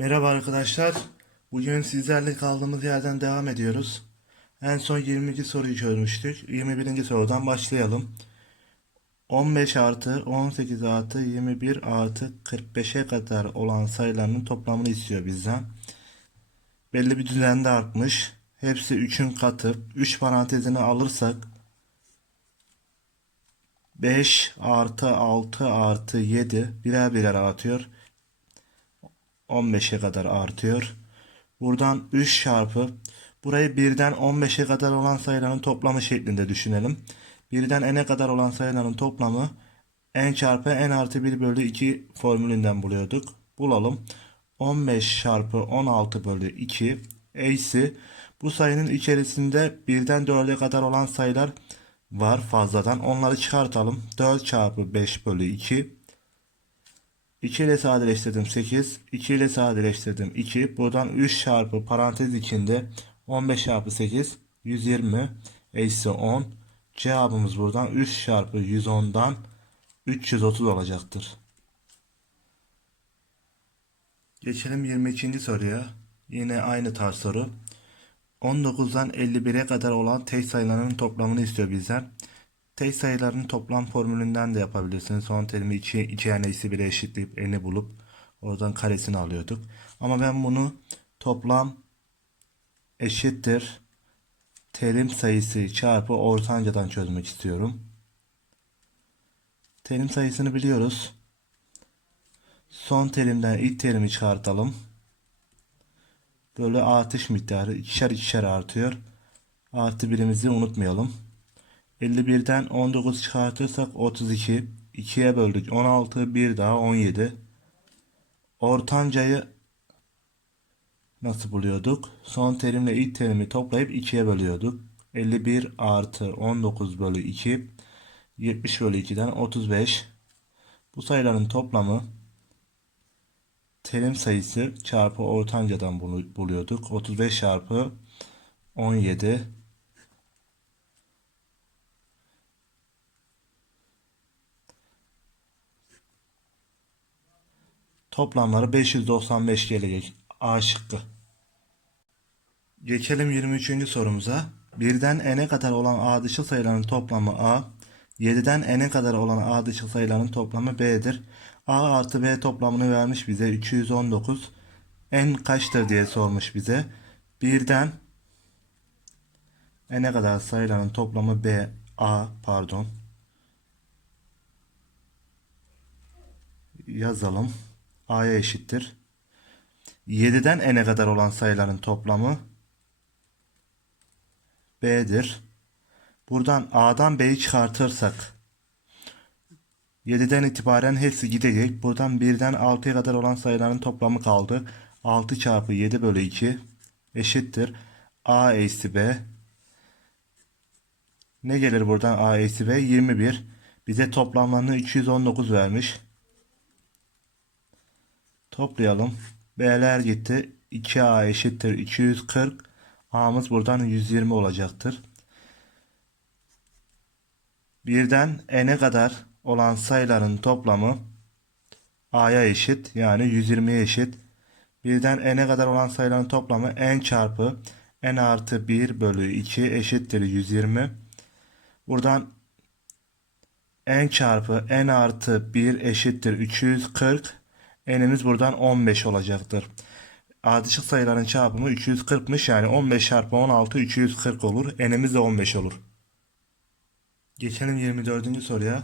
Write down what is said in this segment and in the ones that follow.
Merhaba arkadaşlar. Bugün sizlerle kaldığımız yerden devam ediyoruz. En son 20. soruyu çözmüştük. 21. sorudan başlayalım. 15 artı 18 artı 21 artı 45'e kadar olan sayıların toplamını istiyor bizden. Belli bir düzende artmış. Hepsi 3'ün katı. 3 parantezini alırsak 5 artı 6 artı 7 birer birer artıyor. 15'e kadar artıyor. Buradan 3 çarpı burayı 1'den 15'e kadar olan sayıların toplamı şeklinde düşünelim. 1'den n'e kadar olan sayıların toplamı n çarpı n artı 1 bölü 2 formülünden buluyorduk. Bulalım. 15 çarpı 16 bölü 2 eksi bu sayının içerisinde 1'den 4'e kadar olan sayılar var fazladan. Onları çıkartalım. 4 çarpı 5 bölü 2 2 ile sadeleştirdim 8. 2 ile sadeleştirdim 2. Buradan 3 çarpı parantez içinde 15 çarpı 8 120 eksi 10. Cevabımız buradan 3 çarpı 110'dan 330 olacaktır. Geçelim 22. soruya. Yine aynı tarz soru. 19'dan 51'e kadar olan tek sayıların toplamını istiyor bizden. Tek sayıların toplam formülünden de yapabilirsiniz. Son terimi içi, içi neyse 1'e eşitleyip eni bulup oradan karesini alıyorduk. Ama ben bunu toplam eşittir terim sayısı çarpı ortancadan çözmek istiyorum. Terim sayısını biliyoruz. Son terimden ilk terimi çıkartalım. Böyle artış miktarı ikişer ikişer artıyor. Artı birimizi unutmayalım. 51'den 19 çıkartırsak 32. 2'ye böldük 16. Bir daha 17. Ortancayı nasıl buluyorduk? Son terimle ilk terimi toplayıp 2'ye bölüyorduk. 51 artı 19 bölü 2. 70 bölü 2'den 35. Bu sayıların toplamı terim sayısı çarpı ortancadan buluyorduk. 35 çarpı 17 Toplamları 595 gelecek. A şıkkı. Geçelim 23. sorumuza. 1'den n'e kadar olan A dışı sayıların toplamı A. 7'den n'e kadar olan A dışı sayıların toplamı B'dir. A artı B toplamını vermiş bize 219. N kaçtır diye sormuş bize. 1'den n'e kadar sayıların toplamı B. A pardon. Yazalım. A'ya eşittir. 7'den n'e kadar olan sayıların toplamı B'dir. Buradan A'dan B'yi çıkartırsak 7'den itibaren hepsi gidecek. Buradan 1'den 6'ya kadar olan sayıların toplamı kaldı. 6 çarpı 7 bölü 2 eşittir. A eksi B. Ne gelir buradan A eksi B? 21. Bize toplamlarını 219 vermiş. Toplayalım. B'ler gitti. 2A eşittir 240. A'mız buradan 120 olacaktır. Birden n'e kadar olan sayıların toplamı A'ya eşit. Yani 120'ye eşit. Birden n'e kadar olan sayıların toplamı n çarpı n artı 1 bölü 2 eşittir 120. Buradan n çarpı n artı 1 eşittir 340 n'imiz buradan 15 olacaktır. Ardışık sayıların çarpımı 240'mış yani 15 çarpı 16 240 olur. n'imiz de 15 olur. Geçelim 24. soruya.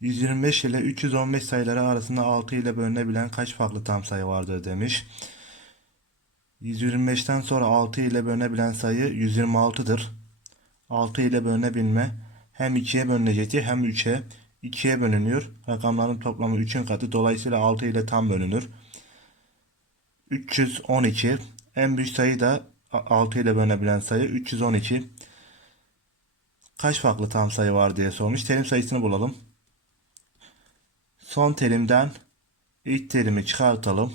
125 ile 315 sayıları arasında 6 ile bölünebilen kaç farklı tam sayı vardır demiş. 125'ten sonra 6 ile bölünebilen sayı 126'dır. 6 ile bölünebilme hem 2'ye bölünecekti hem 3'e. 2'ye bölünüyor. Rakamların toplamı 3'ün katı. Dolayısıyla 6 ile tam bölünür. 312. En büyük sayı da 6 ile bölünebilen sayı 312. Kaç farklı tam sayı var diye sormuş. Terim sayısını bulalım. Son terimden ilk terimi çıkartalım.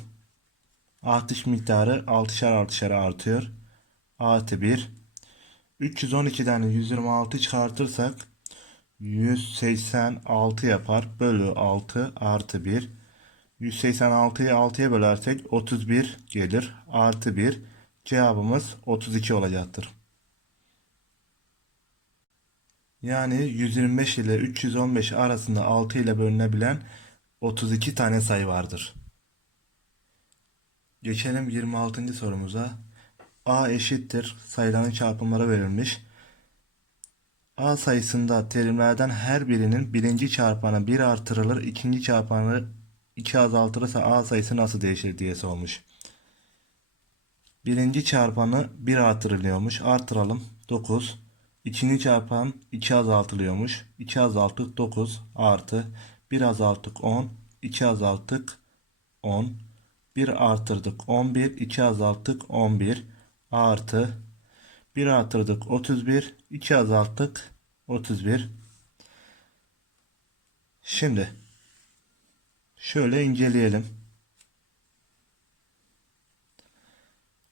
Artış miktarı 6'şar 6'şar artıyor. Artı 1. 312'den 126 çıkartırsak 186 yapar. Bölü 6 artı 1. 186'yı 6'ya bölersek 31 gelir. Artı 1. Cevabımız 32 olacaktır. Yani 125 ile 315 arasında 6 ile bölünebilen 32 tane sayı vardır. Geçelim 26. sorumuza. A eşittir sayıların çarpımları verilmiş. A sayısında terimlerden her birinin birinci çarpanı 1 artırılır, ikinci çarpanı 2 azaltılırsa A sayısı nasıl değişir diye sormuş. Birinci çarpanı 1 artırılıyormuş. Artıralım. 9. İkinci çarpan 2 azaltılıyormuş. 2 azalttık 9 artı 1 azalttık 10. 2 azalttık 10. 1 artırdık 11. 2 azalttık 11 artı 1 artırdık 31. 2 azalttık 31. Şimdi şöyle inceleyelim.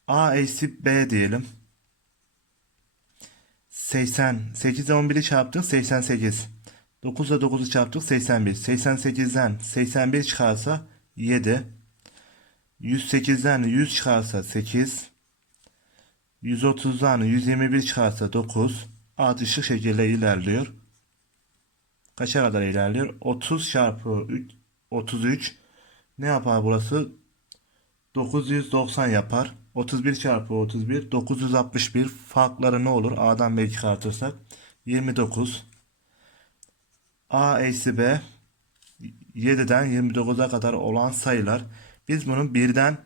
A eksi B diyelim. 80. 8 ile 11'i çarptık 88. 9 ile 9'u çarptık 81. 88'den 81 çıkarsa 7. 108'den 100 çıkarsa 8. 130'dan 121 çıkarsa 9. Ardışık şekilde ilerliyor. Kaça kadar ilerliyor? 30 çarpı 3, 33 ne yapar burası? 990 yapar. 31 çarpı 31 961 farkları ne olur? A'dan B'yi çıkartırsak 29 A eksi B 7'den 29'a kadar olan sayılar. Biz bunu 1'den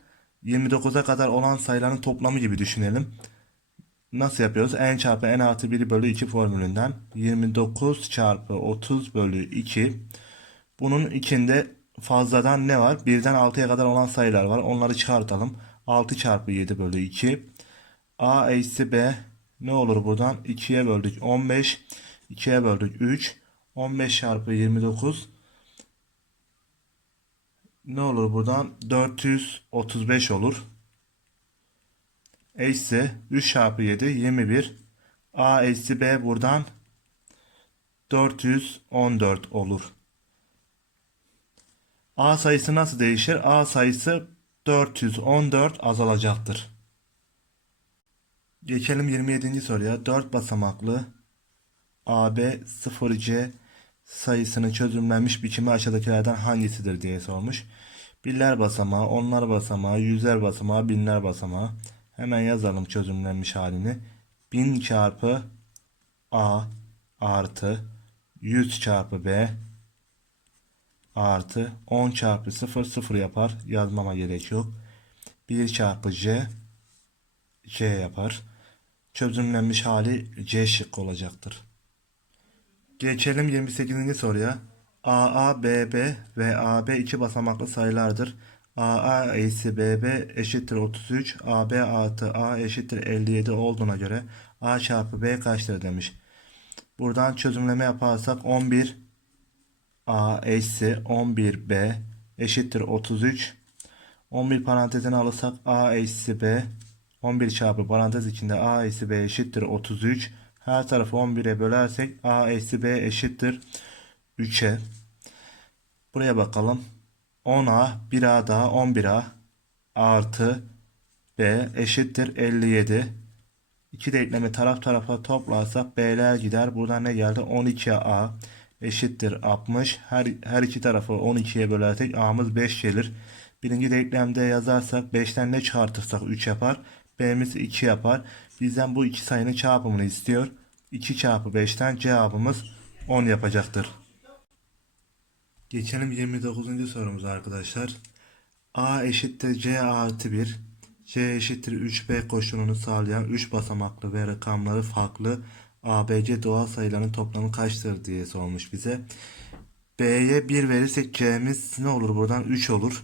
29'a kadar olan sayıların toplamı gibi düşünelim. Nasıl yapıyoruz? n çarpı n artı 1 bölü 2 formülünden 29 çarpı 30 bölü 2 bunun içinde fazladan ne var? 1'den 6'ya kadar olan sayılar var. Onları çıkartalım. 6 çarpı 7 bölü 2. A eksi B ne olur buradan? 2'ye böldük 15. 2'ye böldük 3. 15 çarpı 29 ne olur buradan? 435 olur. Eksi 3 çarpı 7 21. A eksi B buradan 414 olur. A sayısı nasıl değişir? A sayısı 414 azalacaktır. Geçelim 27. soruya. 4 basamaklı AB 0C sayısının çözümlenmiş biçimi aşağıdakilerden hangisidir diye sormuş. Birler basamağı, onlar basamağı, yüzler basamağı, binler basamağı. Hemen yazalım çözümlenmiş halini. 1000 çarpı A artı 100 çarpı B artı 10 çarpı 0 0 yapar. Yazmama gerek yok. 1 çarpı C C yapar. Çözümlenmiş hali C şık olacaktır. Geçelim 28. soruya. AA, BB ve AB iki basamaklı sayılardır. AA eksi BB eşittir 33. AB artı A eşittir 57 olduğuna göre A çarpı B kaçtır demiş. Buradan çözümleme yaparsak 11 A eksi 11B eşittir 33. 11 parantezine alırsak A eksi B 11 çarpı parantez içinde A eksi B eşittir 33. Her tarafı 11'e bölersek A eksi B eşittir 3'e. Buraya bakalım. 10A 1A daha 11A artı B eşittir 57. İki denklemi taraf tarafa toplarsak B'ler gider. Buradan ne geldi? 12A eşittir 60. Her, her iki tarafı 12'ye bölersek A'mız 5 gelir. Birinci denklemde yazarsak 5'ten ne çıkartırsak 3 yapar. B'miz 2 yapar. Bizden bu iki sayının çarpımını istiyor. 2 çarpı 5'ten cevabımız 10 yapacaktır. Geçelim 29. sorumuza arkadaşlar. A eşittir C artı 1. C eşittir 3B koşulunu sağlayan 3 basamaklı ve rakamları farklı ABC doğal sayıların toplamı kaçtır diye sormuş bize. B'ye 1 verirsek C'miz ne olur buradan 3 olur.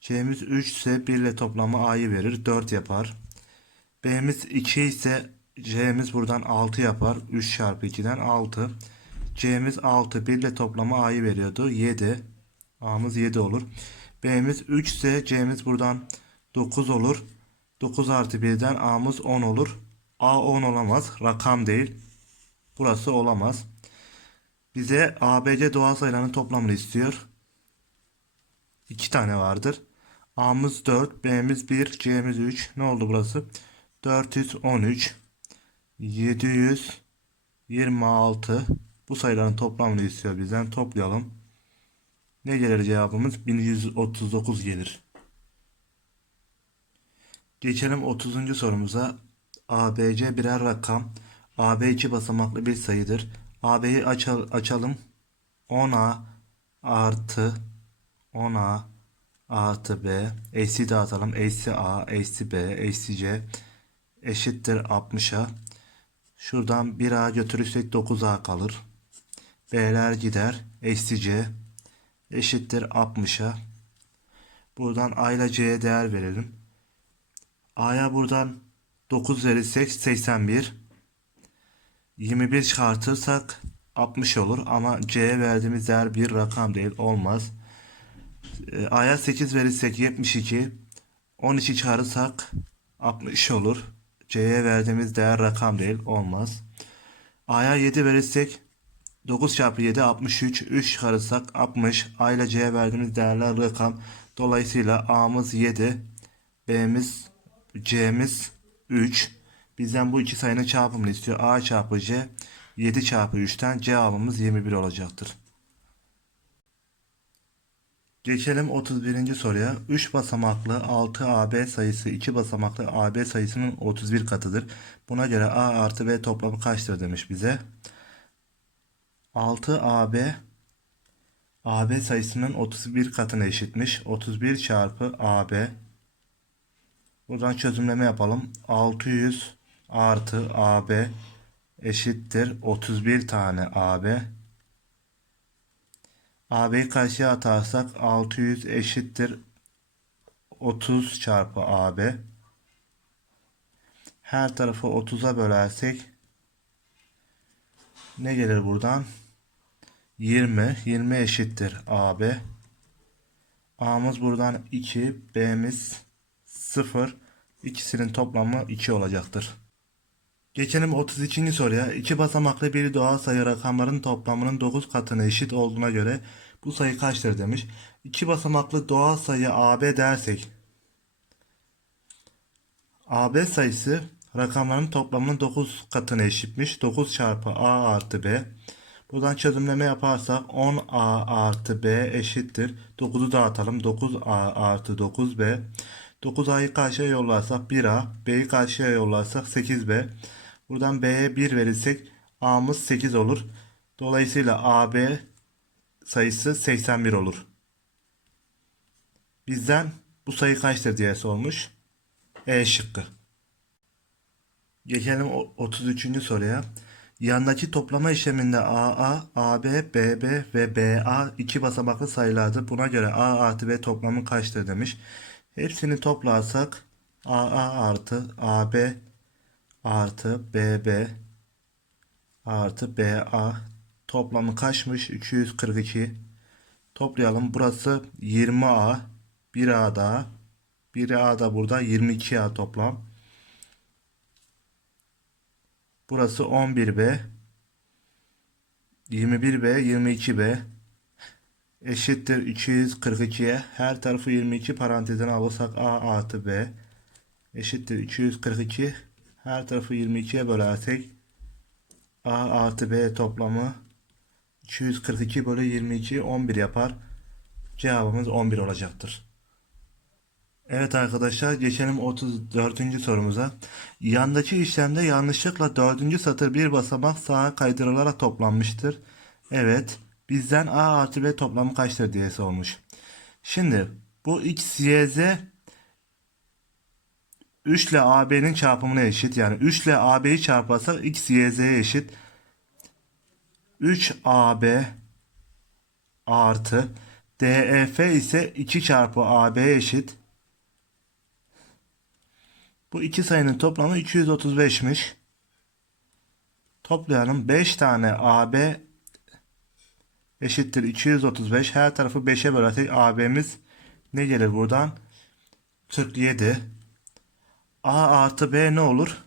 C'miz 3 ise 1 ile toplamı A'yı verir 4 yapar. B'miz 2 ise C'miz buradan 6 yapar. 3 çarpı 2'den 6. C'miz 6. 1 ile toplamı A'yı veriyordu. 7. A'mız 7 olur. B'miz 3 ise C'miz buradan 9 olur. 9 artı 1'den A'mız 10 olur. A 10 olamaz. Rakam değil. Burası olamaz. Bize ABC doğal sayılarının toplamını istiyor. 2 tane vardır. A'mız 4, B'miz 1, C'miz 3. Ne oldu burası? 413, 726. Bu sayıların toplamını istiyor bizden. Toplayalım. Ne gelir cevabımız? 1139 gelir. Geçelim 30. sorumuza. ABC birer rakam. AB iki basamaklı bir sayıdır. AB'yi açal- açalım. 10A artı 10A artı B eksi dağıtalım. Eksi A eksi B eksi C eşittir 60'a. Şuradan 1A götürürsek 9A kalır. B'ler gider. Eksi C eşittir 60'a. Buradan A ile C'ye değer verelim. A'ya buradan 9 verirsek 81. 21 çıkartırsak 60 olur ama C'ye verdiğimiz değer bir rakam değil olmaz. E, A'ya 8 verirsek 72. 12 çıkarırsak 60 olur. C'ye verdiğimiz değer rakam değil olmaz. A'ya 7 verirsek 9 çarpı 7 63. 3 çıkarırsak 60. A C'ye verdiğimiz değerler rakam. Dolayısıyla A'mız 7. B'miz C'miz 3. Bizden bu iki sayının çarpımını istiyor. A çarpı C 7 çarpı 3'ten cevabımız 21 olacaktır. Geçelim 31. soruya. 3 basamaklı 6AB sayısı 2 basamaklı AB sayısının 31 katıdır. Buna göre A artı B toplamı kaçtır demiş bize. 6AB AB sayısının 31 katına eşitmiş. 31 çarpı AB Buradan çözümleme yapalım. 600 artı AB eşittir 31 tane AB. AB'yi karşıya atarsak 600 eşittir 30 çarpı AB. Her tarafı 30'a bölersek ne gelir buradan? 20. 20 eşittir AB. A'mız buradan 2, B'miz 0. İkisinin toplamı 2 olacaktır. Geçelim 32. soruya. İki basamaklı bir doğal sayı rakamların toplamının 9 katına eşit olduğuna göre bu sayı kaçtır demiş. İki basamaklı doğal sayı AB dersek AB sayısı rakamların toplamının 9 katına eşitmiş. 9 çarpı A artı B. Buradan çözümleme yaparsak 10A artı B eşittir. 9'u dağıtalım. 9A artı 9B. 9A'yı karşıya yollarsak 1A. B'yi karşıya yollarsak 8B. Buradan B'ye 1 verirsek A'mız 8 olur. Dolayısıyla AB sayısı 81 olur. Bizden bu sayı kaçtır diye sormuş. E şıkkı. Geçelim o- 33. soruya. Yandaki toplama işleminde AA, AB, BB ve BA iki basamaklı sayılardır. Buna göre A artı B toplamı kaçtır demiş. Hepsini toplarsak AA artı AB artı BB artı BA toplamı kaçmış? 242. Toplayalım. Burası 20A. 1A daha. 1A da burada 22A toplam. Burası 11B. 21B, 22B eşittir 242'ye. Her tarafı 22 parantezine alırsak A artı B eşittir 242. Her tarafı 22'ye bölersek A artı B toplamı 242 bölü 22 11 yapar. Cevabımız 11 olacaktır. Evet arkadaşlar geçelim 34. sorumuza. Yandaki işlemde yanlışlıkla 4. satır bir basamak sağa kaydırılarak toplanmıştır. Evet bizden A artı B toplamı kaçtır diye sormuş. Şimdi bu x, y, z 3 ile AB'nin çarpımına eşit. Yani 3 ile AB'yi çarparsak x, y, z'ye eşit. 3AB artı DEF ise 2 çarpı AB eşit. Bu iki sayının toplamı 235'miş. Toplayalım. 5 tane AB eşittir 235. Her tarafı 5'e bölersek AB'miz ne gelir buradan? 47. A artı B ne olur?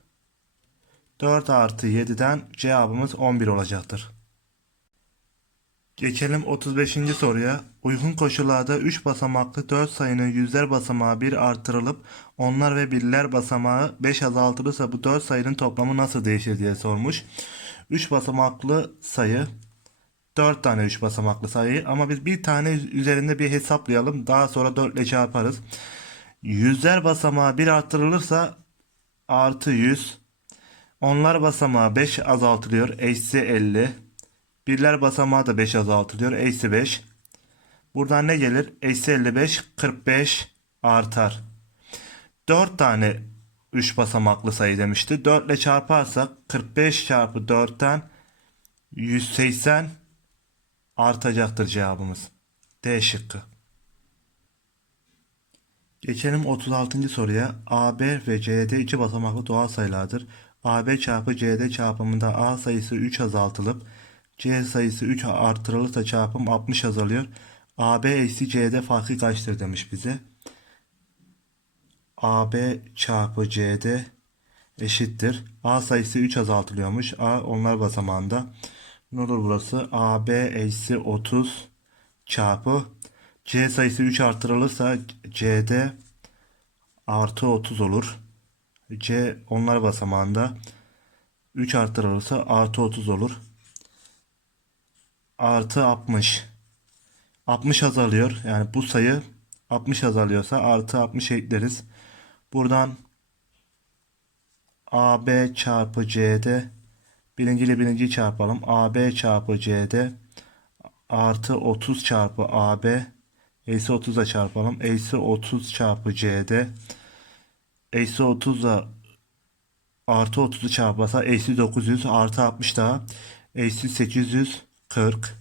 4 artı 7'den cevabımız 11 olacaktır. Geçelim 35. soruya. Uygun koşullarda 3 basamaklı 4 sayının yüzler basamağı 1 artırılıp onlar ve birler basamağı 5 azaltılırsa bu 4 sayının toplamı nasıl değişir diye sormuş. 3 basamaklı sayı 4 tane 3 basamaklı sayı ama biz bir tane üzerinde bir hesaplayalım. Daha sonra 4 ile çarparız. Yüzler basamağı 1 artırılırsa artı 100. Onlar basamağı 5 azaltılıyor. Eksi 50. Birler basamağı da 5 azaltılıyor. Eksi 5. Buradan ne gelir? Eksi 55, 45 artar. 4 tane 3 basamaklı sayı demişti. 4 ile çarparsak 45 çarpı 4'ten 180 artacaktır cevabımız. D şıkkı. Geçelim 36. soruya. AB ve CD iki basamaklı doğal sayılardır. AB çarpı CD çarpımında A sayısı 3 azaltılıp C sayısı 3 artırılırsa çarpım 60 azalıyor. AB eksi CD farkı kaçtır demiş bize. AB çarpı CD eşittir. A sayısı 3 azaltılıyormuş. A onlar basamağında. Ne olur burası? AB eksi 30 çarpı C sayısı 3 artırılırsa CD artı 30 olur. C onlar basamağında 3 artırılırsa artı 30 olur. Artı 60. 60 azalıyor. Yani bu sayı 60 azalıyorsa artı 60 ekleriz. Buradan AB çarpı CD birinci ile birinciyi çarpalım. AB çarpı CD artı 30 çarpı AB eksi 30'a çarpalım. Eksi 30 çarpı CD eksi 30'a artı 30'u çarparsa eksi 900 artı 60 daha eksi 840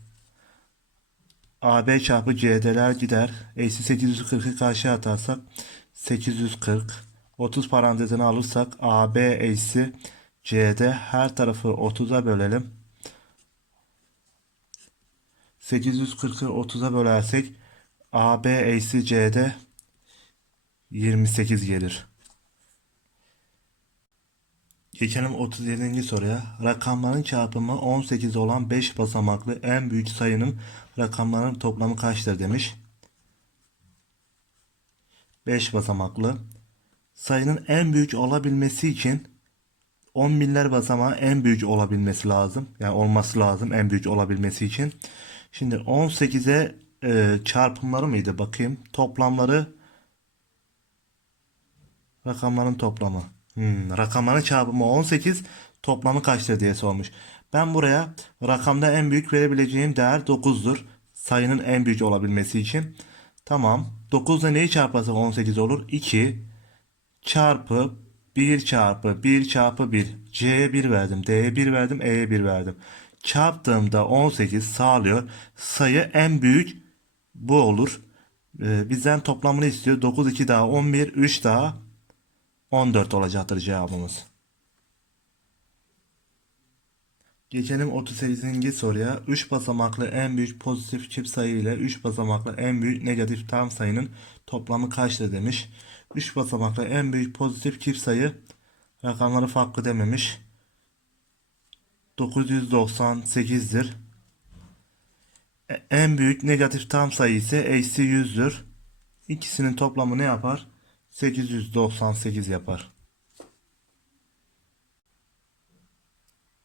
AB çarpı CD'ler gider. Eksi 840'ı karşıya atarsak 840 30 parantezini alırsak AB eksi CD her tarafı 30'a bölelim. 840'ı 30'a bölersek AB eksi CD 28 gelir. Geçelim 37. soruya. Rakamların çarpımı 18 olan 5 basamaklı en büyük sayının rakamların toplamı kaçtır demiş. 5 basamaklı. Sayının en büyük olabilmesi için 10 binler basamağı en büyük olabilmesi lazım. Yani olması lazım en büyük olabilmesi için. Şimdi 18'e e, çarpımları mıydı? Bakayım. Toplamları rakamların toplamı. Hmm, rakamların çarpımı 18 toplamı kaçtır diye sormuş. Ben buraya rakamda en büyük verebileceğim değer 9'dur. Sayının en büyük olabilmesi için. Tamam. 9 ile neyi çarparsak 18 olur? 2 çarpı 1 çarpı 1 çarpı 1. C'ye 1 verdim. D'ye 1 verdim. E'ye 1 verdim. Çarptığımda 18 sağlıyor. Sayı en büyük bu olur. Ee, bizden toplamını istiyor. 9 2 daha 11 3 daha 14 olacaktır cevabımız. Geçelim 38. soruya. 3 basamaklı en büyük pozitif çift sayı ile 3 basamaklı en büyük negatif tam sayının toplamı kaçtır demiş. 3 basamaklı en büyük pozitif çift sayı rakamları farklı dememiş. 998'dir. E- En büyük negatif tam sayı ise eksi 100'dür. İkisinin toplamı ne yapar? 898 yapar.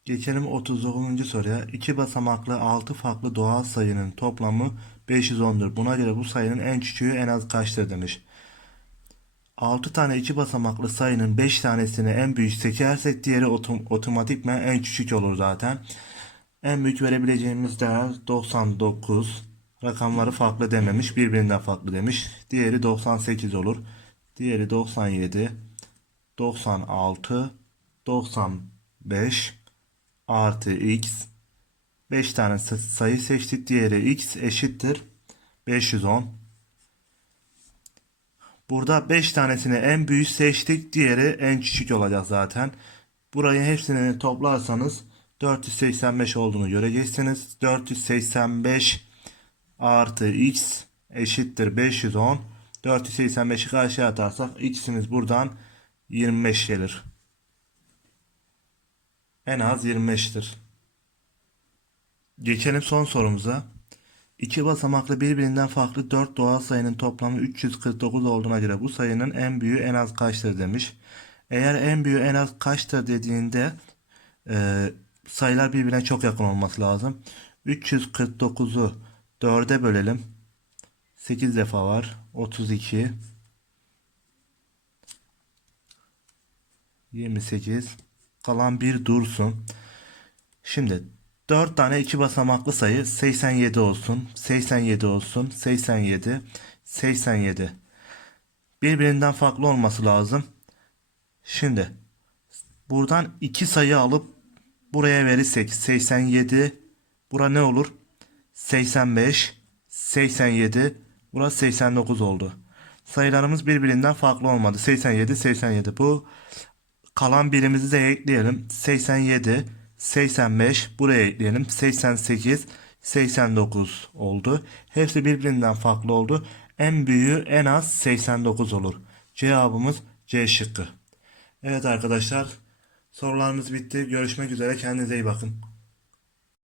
Geçelim 39. soruya. 2 basamaklı 6 farklı doğal sayının toplamı 510'dur. Buna göre bu sayının en küçüğü en az kaçtır demiş. 6 tane 2 basamaklı sayının 5 tanesini en büyük seçersek diğeri otom otomatikman en küçük olur zaten. En büyük verebileceğimiz değer 99. Rakamları farklı dememiş. Birbirinden farklı demiş. Diğeri 98 olur. Diğeri 97. 96. 95 artı x 5 tane sayı seçtik. Diğeri x eşittir 510. Burada 5 tanesini en büyük seçtik. Diğeri en küçük olacak zaten. Burayı hepsini toplarsanız 485 olduğunu göreceksiniz. 485 artı x eşittir 510. 485'i karşıya atarsak x'imiz buradan 25 gelir. En az 25'tir. Geçelim son sorumuza. İki basamaklı birbirinden farklı 4 doğal sayının toplamı 349 olduğuna göre bu sayının en büyüğü en az kaçtır demiş. Eğer en büyüğü en az kaçtır dediğinde e, sayılar birbirine çok yakın olması lazım. 349'u 4'e bölelim. 8 defa var. 32 28 kalan bir dursun. Şimdi 4 tane iki basamaklı sayı 87 olsun. 87 olsun. 87 87 birbirinden farklı olması lazım. Şimdi buradan iki sayı alıp buraya verirsek 87 bura ne olur? 85 87 burası 89 oldu. Sayılarımız birbirinden farklı olmadı. 87 87 bu kalan birimizi de ekleyelim. 87 85 buraya ekleyelim. 88 89 oldu. Hepsi birbirinden farklı oldu. En büyüğü en az 89 olur. Cevabımız C şıkkı. Evet arkadaşlar sorularımız bitti. Görüşmek üzere. Kendinize iyi bakın.